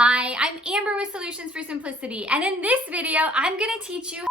Hi, I'm Amber with Solutions for Simplicity, and in this video, I'm going to teach you.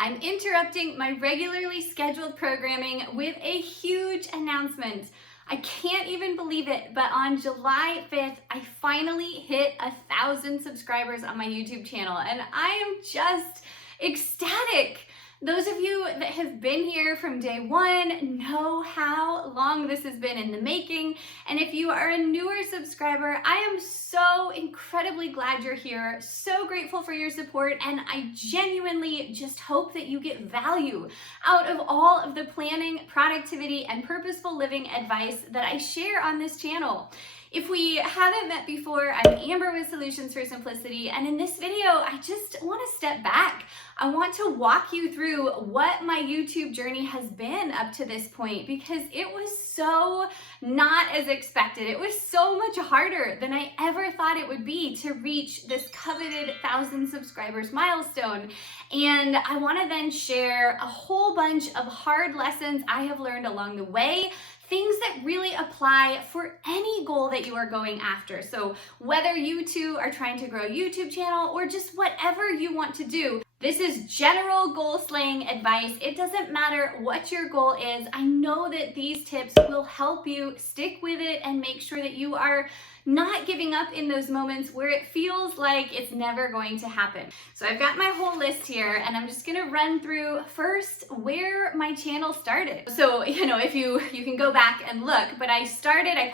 I'm interrupting my regularly scheduled programming with a huge announcement. I can't even believe it, but on July 5th, I finally hit 1,000 subscribers on my YouTube channel, and I am just ecstatic. Those of you that have been here from day one know how long this has been in the making. And if you are a newer subscriber, I am so incredibly glad you're here, so grateful for your support, and I genuinely just hope that you get value out of all of the planning, productivity, and purposeful living advice that I share on this channel. If we haven't met before, I'm Amber with Solutions for Simplicity, and in this video, I just want to step back. I want to walk you through what my YouTube journey has been up to this point, because it was so not as expected. It was so much harder than I ever thought it would be to reach this coveted 1,000 subscribers milestone. And I want to then share a whole bunch of hard lessons I have learned along the way, things that really apply for any goal that you are going after. So whether you two are trying to grow a YouTube channel or just whatever you want to do, this is general goal slaying advice. It doesn't matter what your goal is. I know that these tips will help you stick with it and make sure that you are not giving up in those moments where it feels like it's never going to happen. So I've got my whole list here, and I'm just gonna run through first where my channel started. So, if you can go back and look, but I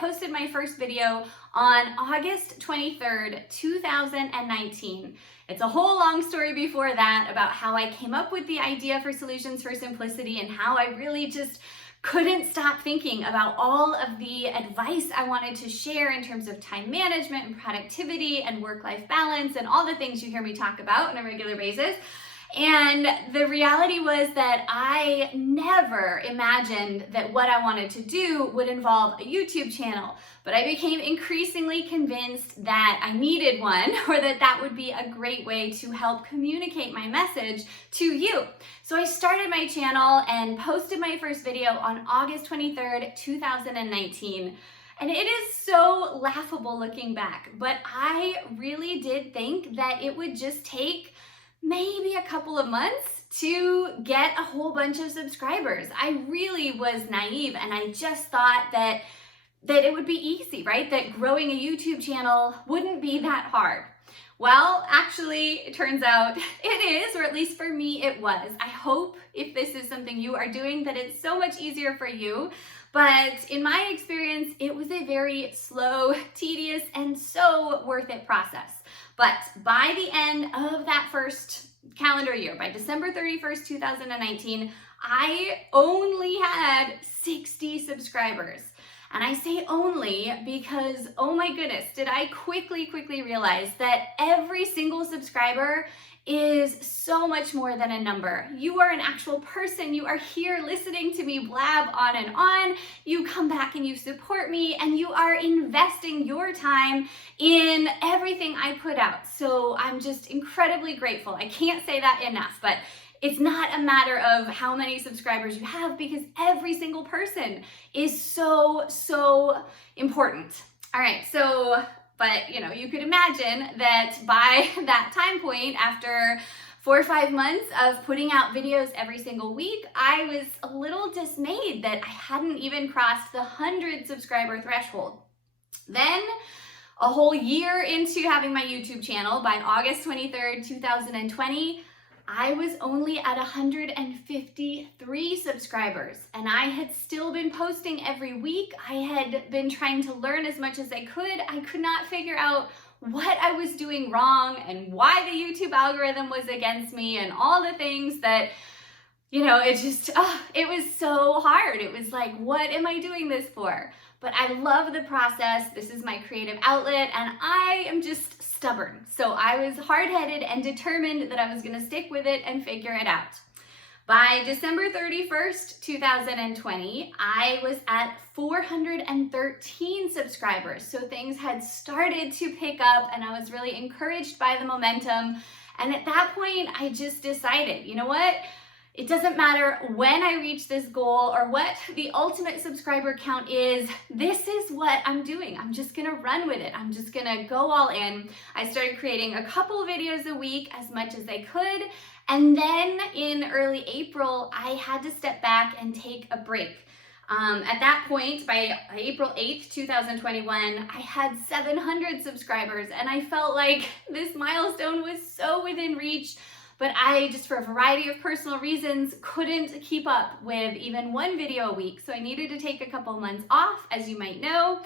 posted my first video on August 23rd, 2019. It's a whole long story before that about how I came up with the idea for Solutions for Simplicity and how I really just couldn't stop thinking about all of the advice I wanted to share in terms of time management and productivity and work-life balance and all the things you hear me talk about on a regular basis. And the reality was that I never imagined that what I wanted to do would involve a YouTube channel, but I became increasingly convinced that I needed one, or that would be a great way to help communicate my message to you. So I started my channel and posted my first video on August 23rd, 2019. And it is so laughable looking back, but I really did think that it would just take maybe a couple of months to get a whole bunch of subscribers. I really was naive, and I just thought that it would be easy, right? That growing a YouTube channel wouldn't be that hard. Well, actually, it turns out it is, or at least for me it was. I hope if this is something you are doing that it's so much easier for you. But in my experience, it was a very slow, tedious, and so worth it process. But by the end of that first calendar year, by December 31st, 2019, I only had 60 subscribers. And I say only because, oh my goodness, did I quickly realize that every single subscriber is so much more than a number. You are an actual person. You are here listening to me blab on and on. You come back and you support me, and you are investing your time in everything I put out. So I'm just incredibly grateful. I can't say that enough, but it's not a matter of how many subscribers you have, because every single person is so important. All right, but you could imagine that by that time point, after 4 or 5 months of putting out videos every single week, I was a little dismayed that I hadn't even crossed the 100 subscriber threshold. Then, a whole year into having my YouTube channel, by August 23rd, 2020, I was only at 153 subscribers, and I had still been posting every week. I had been trying to learn as much as I could. I could not figure out what I was doing wrong and why the YouTube algorithm was against me and all the things that, it was so hard. It was like, what am I doing this for? But I love the process. This is my creative outlet, and I am just stubborn. So I was hard-headed and determined that I was gonna stick with it and figure it out. By December 31st, 2020, I was at 413 subscribers. So things had started to pick up, and I was really encouraged by the momentum. And at that point, I just decided, you know what? It doesn't matter when I reach this goal or what the ultimate subscriber count is. This is what I'm doing. I'm just gonna run with it. I'm just gonna go all in. I started creating a couple videos a week, as much as I could. And then in early April, I had to step back and take a break. At that point, by April 8th, 2021, I had 700 subscribers, and I felt like this milestone was so within reach, but I just, for a variety of personal reasons, couldn't keep up with even one video a week. So I needed to take a couple months off, as you might know.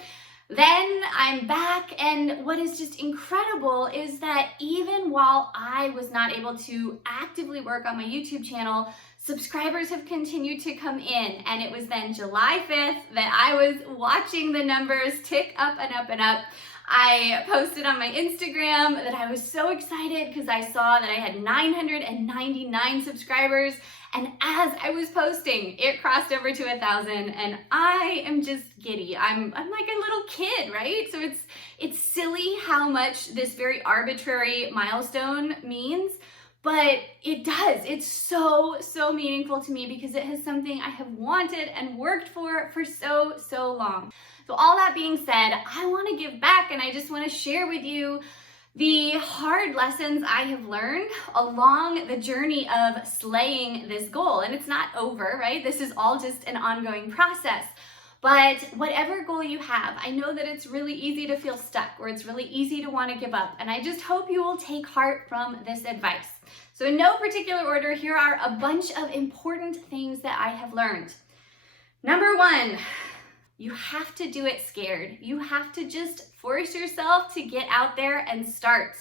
Then I'm back, and what is just incredible is that even while I was not able to actively work on my YouTube channel, subscribers have continued to come in. And it was then July 5th that I was watching the numbers tick up and up and up. I posted on my Instagram that I was so excited because I saw that I had 999 subscribers. And as I was posting, it crossed over to 1,000, and I am just giddy. I'm like a little kid, right? So it's silly how much this very arbitrary milestone means, but it does. It's so meaningful to me because it has something I have wanted and worked for so long. So all that being said, I want to give back, and I just want to share with you the hard lessons I have learned along the journey of slaying this goal. And it's not over, right? This is all just an ongoing process. But whatever goal you have, I know that it's really easy to feel stuck, or it's really easy to want to give up. And I just hope you will take heart from this advice. So in no particular order, here are a bunch of important things that I have learned. Number one, you have to do it scared. You have to just force yourself to get out there and start.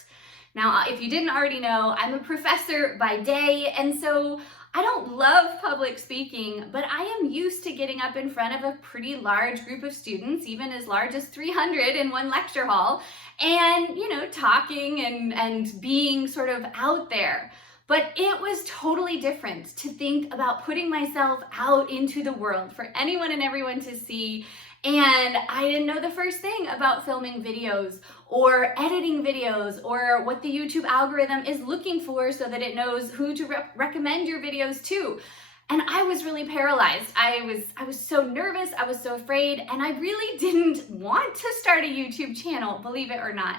Now, if you didn't already know, I'm a professor by day, and so I don't love public speaking, but I am used to getting up in front of a pretty large group of students, even as large as 300 in one lecture hall, and, talking and being sort of out there. But it was totally different to think about putting myself out into the world for anyone and everyone to see. And I didn't know the first thing about filming videos or editing videos or what the YouTube algorithm is looking for so that it knows who to recommend your videos to. And I was really paralyzed. I was so nervous, I was so afraid, and I really didn't want to start a YouTube channel, believe it or not.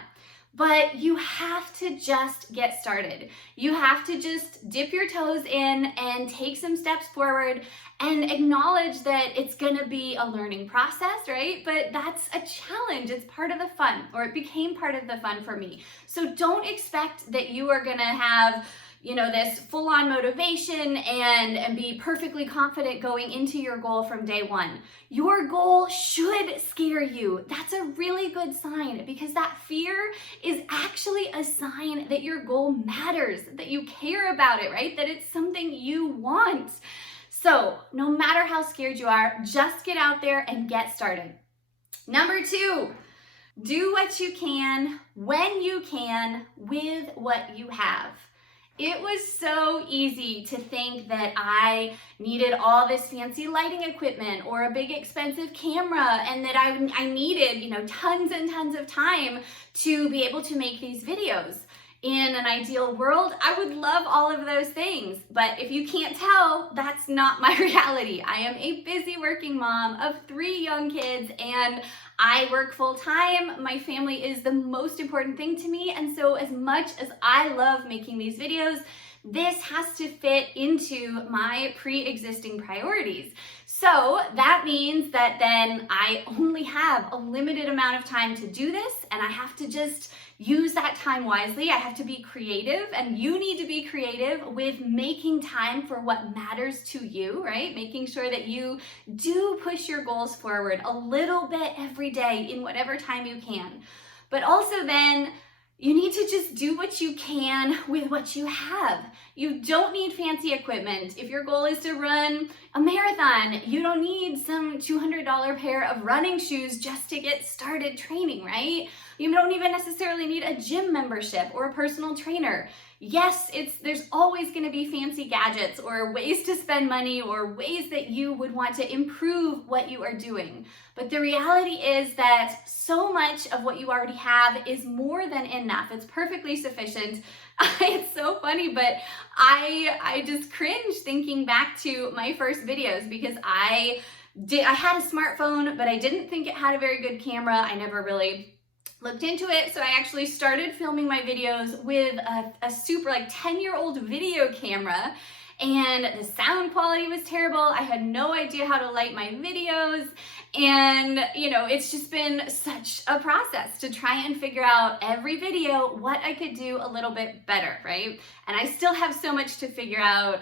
But you have to just get started. You have to just dip your toes in and take some steps forward and acknowledge that it's gonna be a learning process, right? But that's a challenge. It's part of the fun, or it became part of the fun for me. So don't expect that you are gonna have this full-on motivation and be perfectly confident going into your goal from day one. Your goal should scare you. That's a really good sign, because that fear is actually a sign that your goal matters, that you care about it, right? That it's something you want. So no matter how scared you are, just get out there and get started. Number two, do what you can, when you can, with what you have. It was so easy to think that I needed all this fancy lighting equipment or a big expensive camera, and that I needed, tons and tons of time to be able to make these videos. In an ideal world, I would love all of those things, but if you can't tell, that's not my reality. I am a busy working mom of 3 young kids, and I work full time. My family is the most important thing to me, and so as much as I love making these videos, this has to fit into my pre-existing priorities. So that means that then I only have a limited amount of time to do this, and I have to just use that time wisely. I have to be creative, and you need to be creative with making time for what matters to you, right? Making sure that you do push your goals forward a little bit every day in whatever time you can. But also then, you need to just do what you can with what you have. You don't need fancy equipment. If your goal is to run a marathon, you don't need some $200 pair of running shoes just to get started training, right? You don't even necessarily need a gym membership or a personal trainer. Yes, there's always going to be fancy gadgets or ways to spend money or ways that you would want to improve what you are doing. But the reality is that so much of what you already have is more than enough. It's perfectly sufficient. It's so funny, but I just cringe thinking back to my first videos because I had a smartphone, but I didn't think it had a very good camera. I never really looked into it, so I actually started filming my videos with a super 10-year-old video camera, and the sound quality was terrible. I had no idea how to light my videos, and it's just been such a process to try and figure out every video what I could do a little bit better, right? And I still have so much to figure out.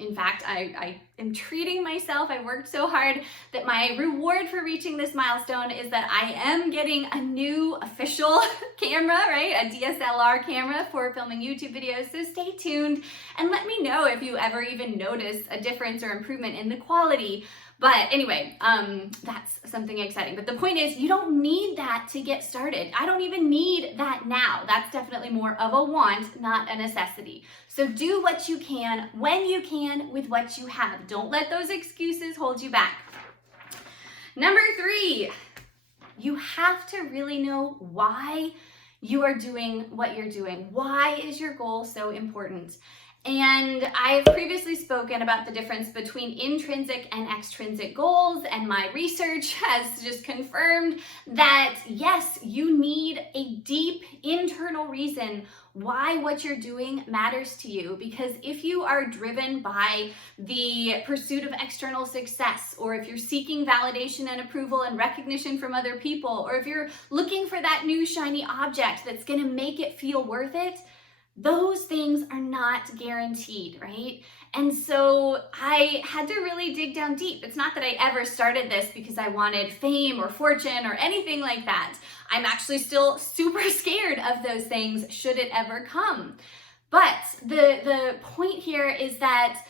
In fact, I am treating myself. I worked so hard that my reward for reaching this milestone is that I am getting a new official camera, right? A DSLR camera for filming YouTube videos. So stay tuned and let me know if you ever even notice a difference or improvement in the quality. But anyway, that's something exciting. But the point is, you don't need that to get started. I don't even need that now. That's definitely more of a want, not a necessity. So do what you can, when you can, with what you have. Don't let those excuses hold you back. Number 3, you have to really know why you are doing what you're doing. Why is your goal so important? And I've previously spoken about the difference between intrinsic and extrinsic goals, and my research has just confirmed that yes, you need a deep internal reason why what you're doing matters to you. Because if you are driven by the pursuit of external success, or if you're seeking validation and approval and recognition from other people, or if you're looking for that new shiny object that's going to make it feel worth it, those things are not guaranteed, right? And so I had to really dig down deep. It's not that I ever started this because I wanted fame or fortune or anything like that. I'm actually still super scared of those things should it ever come. But the point here is that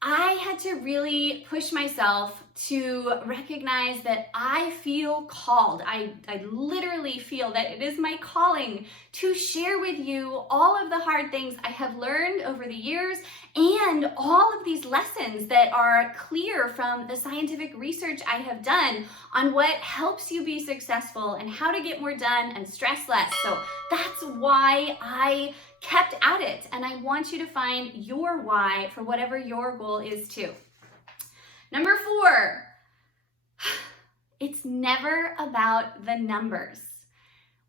I had to really push myself to recognize that I feel called. I literally feel that it is my calling to share with you all of the hard things I have learned over the years and all of these lessons that are clear from the scientific research I have done on what helps you be successful and how to get more done and stress less. So that's why I kept at it, and I want you to find your why for whatever your goal is too. Number 4, it's never about the numbers.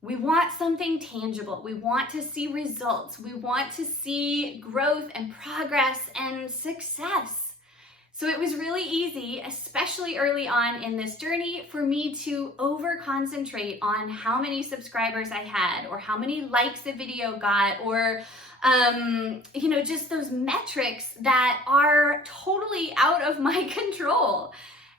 We want something tangible. We want to see results. We want to see growth and progress and success. So it was really easy, especially early on in this journey, for me to over-concentrate on how many subscribers I had or how many likes a video got or, just those metrics that are totally out of my control.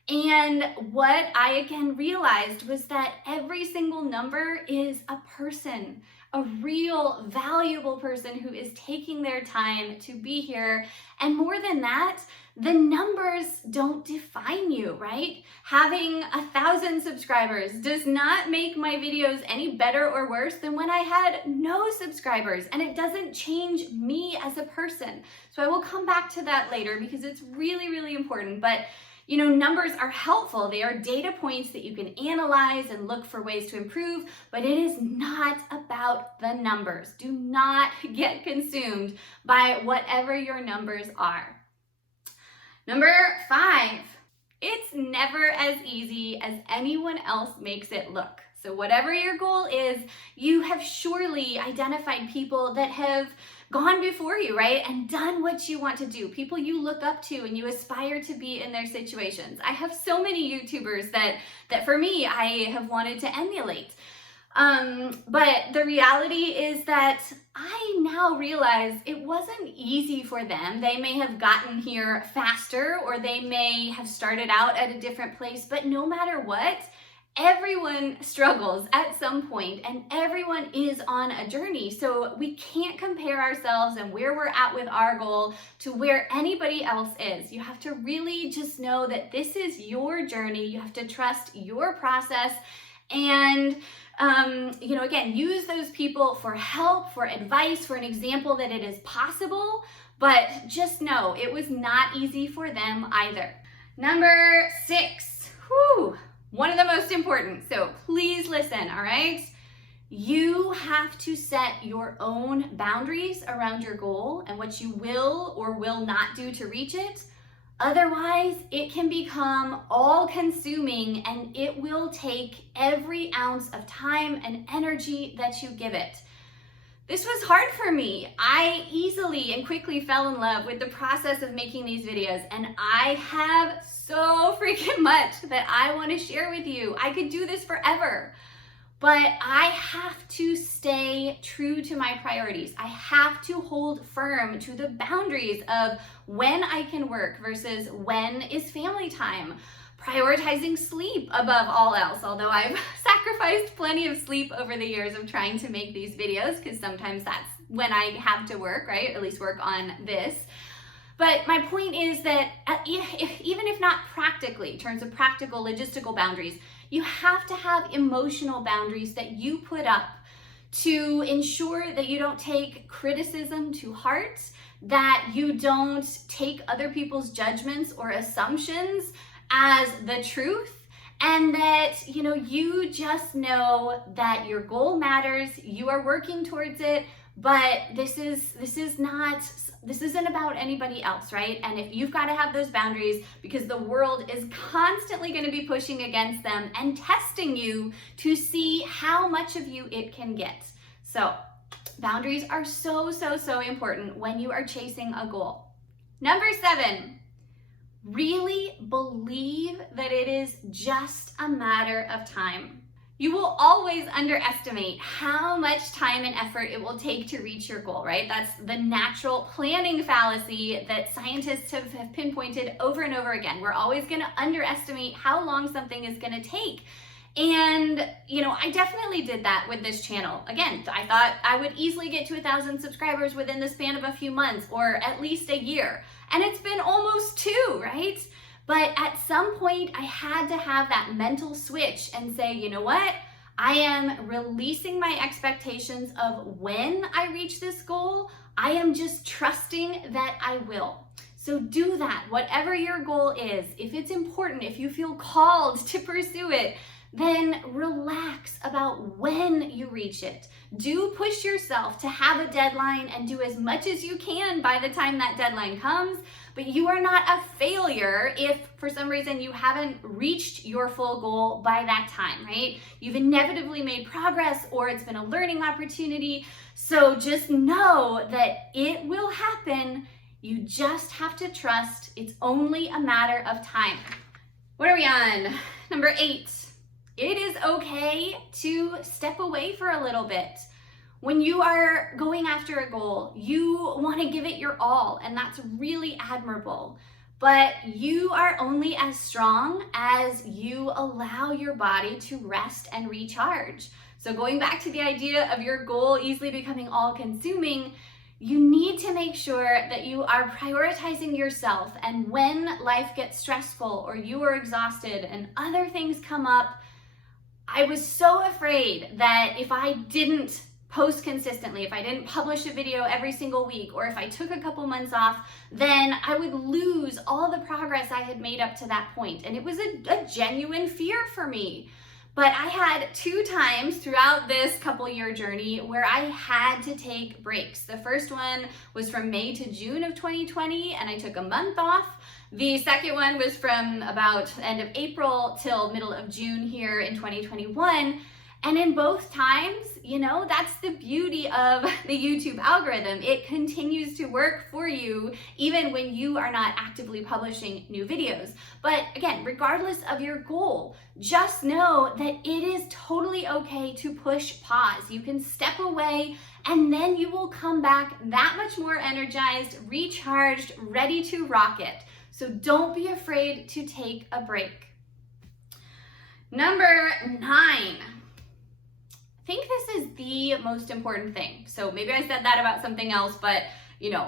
And what I again realized was that every single number is a person, a real valuable person who is taking their time to be here. And more than that, the numbers don't define you, right? Having 1,000 subscribers does not make my videos any better or worse than when I had no subscribers, and it doesn't change me as a person. So I will come back to that later because it's really, really important. But numbers are helpful. They are data points that you can analyze and look for ways to improve, but it is not about the numbers. Do not get consumed by whatever your numbers are. Number 5, it's never as easy as anyone else makes it look. So whatever your goal is, you have surely identified people that have gone before you, right? And done what you want to do. People you look up to and you aspire to be in their situations. I have so many YouTubers that for me, I have wanted to emulate. But the reality is that I now realize it wasn't easy for them. They may have gotten here faster, or they may have started out at a different place, but no matter what, everyone struggles at some point and everyone is on a journey. So we can't compare ourselves and where we're at with our goal to where anybody else is. You have to really just know that this is your journey. You have to trust your process. And Again, use those people for help, for advice, for an example that it is possible, but just know it was not easy for them either. Number 6, one of the most important, so please listen, all right? You have to set your own boundaries around your goal and what you will or will not do to reach it. Otherwise, it can become all-consuming and it will take every ounce of time and energy that you give it. This was hard for me. I easily and quickly fell in love with the process of making these videos, and I have so freaking much that I want to share with you. I could do this forever. But I have to stay true to my priorities. I have to hold firm to the boundaries of when I can work versus when is family time. Prioritizing sleep above all else, although I've sacrificed plenty of sleep over the years of trying to make these videos, because sometimes that's when I have to work, right? At least work on this. But my point is that even if not practically, in terms of practical logistical boundaries, you have to have emotional boundaries that you put up to ensure that you don't take criticism to heart, that you don't take other people's judgments or assumptions as the truth, and that you just know that your goal matters, you are working towards it, but this isn't about anybody else, right? And if you've got to have those boundaries because the world is constantly going to be pushing against them and testing you to see how much of you it can get. So boundaries are so important when you are chasing a goal. Number 7, really believe that it is just a matter of time. You will always underestimate how much time and effort it will take to reach your goal, right? That's the natural planning fallacy that scientists have pinpointed over and over again. We're always going to underestimate how long something is going to take. And, I definitely did that with this channel. Again, I thought I would easily get to 1,000 subscribers within the span of a few months or at least a year. And it's been almost 2, right? But at some point, I had to have that mental switch and say, you know what? I am releasing my expectations of when I reach this goal. I am just trusting that I will. So do that, whatever your goal is. If it's important, if you feel called to pursue it, then relax about when you reach it. Do push yourself to have a deadline and do as much as you can by the time that deadline comes, but you are not a failure if for some reason you haven't reached your full goal by that time, right? You've inevitably made progress or it's been a learning opportunity. So just know that it will happen. You just have to trust it's only a matter of time. What are we on? Number 8. It is okay to step away for a little bit. When you are going after a goal, you want to give it your all, and that's really admirable. But you are only as strong as you allow your body to rest and recharge. So going back to the idea of your goal easily becoming all-consuming, you need to make sure that you are prioritizing yourself. And when life gets stressful or you are exhausted and other things come up, I was so afraid that if I didn't post consistently, if I didn't publish a video every single week, or if I took a couple months off, then I would lose all the progress I had made up to that point. And it was a genuine fear for me. But I had 2 times throughout this couple-year journey where I had to take breaks. The first one was from May to June of 2020, and I took a month off. The second one was from about the end of April till middle of June here in 2021. And in both times, that's the beauty of the YouTube algorithm. It continues to work for you even when you are not actively publishing new videos. But again, regardless of your goal, just know that it is totally okay to push pause. You can step away and then you will come back that much more energized, recharged, ready to rock it. So don't be afraid to take a break. Number 9. I think this is the most important thing. So maybe I said that about something else, but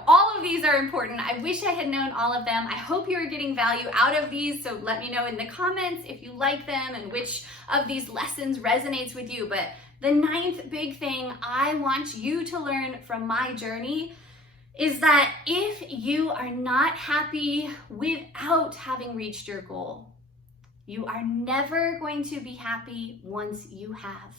all of these are important. I wish I had known all of them. I hope you're getting value out of these. So let me know in the comments if you like them and which of these lessons resonates with you. But The ninth big thing I want you to learn from my journey is that if you are not happy without having reached your goal, you are never going to be happy once you have.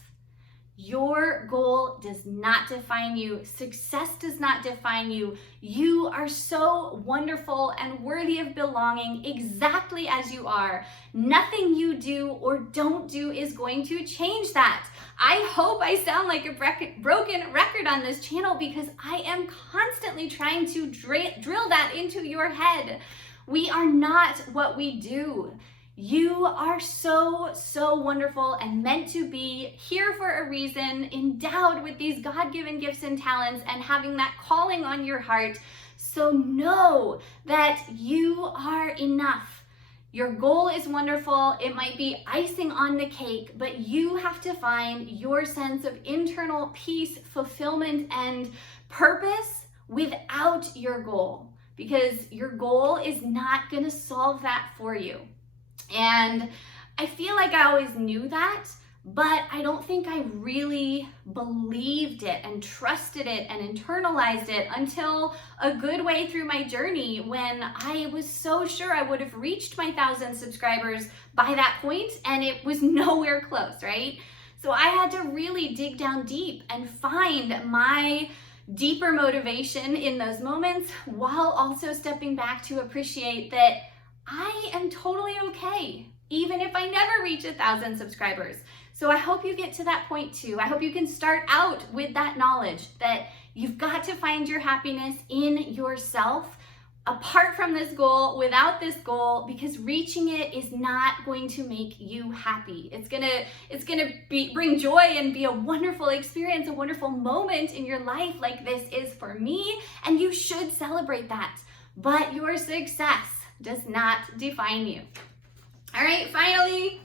Your goal does not define you. Success does not define you. You are so wonderful and worthy of belonging exactly as you are. Nothing you do or don't do is going to change that. I hope I sound like a broken record on this channel because I am constantly trying to drill that into your head. We are not what we do. You are so, so wonderful and meant to be here for a reason, endowed with these God-given gifts and talents and having that calling on your heart. So know that you are enough. Your goal is wonderful. It might be icing on the cake, but you have to find your sense of internal peace, fulfillment, and purpose without your goal, because your goal is not going to solve that for you. And I feel like I always knew that, but I don't think I really believed it and trusted it and internalized it until a good way through my journey, when I was so sure I would have reached my 1,000 subscribers by that point, and it was nowhere close, right? So I had to really dig down deep and find my deeper motivation in those moments, while also stepping back to appreciate that I am totally okay, even if I never reach 1,000 subscribers. So I hope you get to that point too. I hope you can start out with that knowledge that you've got to find your happiness in yourself, apart from this goal, without this goal, because reaching it is not going to make you happy. It's gonna bring joy and be a wonderful experience, a wonderful moment in your life like this is for me, and you should celebrate that. But your success does not define you. All right, finally,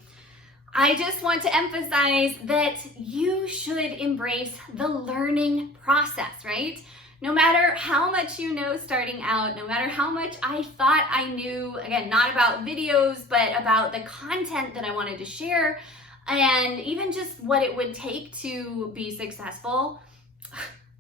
I just want to emphasize that you should embrace the learning process, right? No matter how much you know starting out, no matter how much I thought I knew, again, not about videos, but about the content that I wanted to share, and even just what it would take to be successful,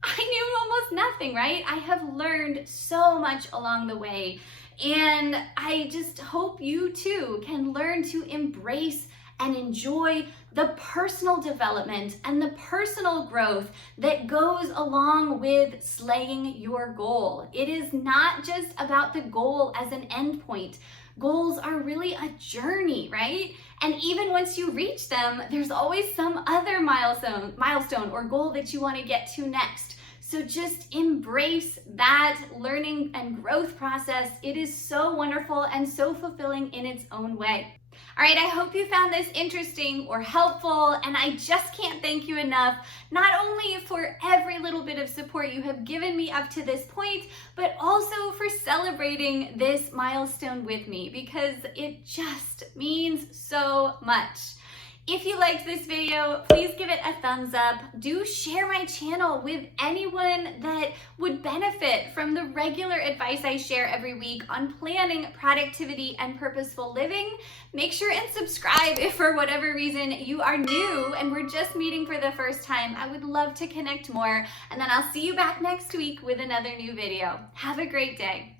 I knew almost nothing, right? I have learned so much along the way. And I just hope you too can learn to embrace and enjoy the personal development and the personal growth that goes along with slaying your goal. It is not just about the goal as an endpoint. Goals are really a journey, right? And even once you reach them, there's always some other milestone or goal that you want to get to next. So just embrace that learning and growth process. It is so wonderful and so fulfilling in its own way. All right, I hope you found this interesting or helpful, and I just can't thank you enough, not only for every little bit of support you have given me up to this point, but also for celebrating this milestone with me, because it just means so much. If you liked this video, please give it a thumbs up. Do share my channel with anyone that would benefit from the regular advice I share every week on planning, productivity, and purposeful living. Make sure and subscribe if for whatever reason you are new and we're just meeting for the first time. I would love to connect more, and then I'll see you back next week with another new video. Have a great day.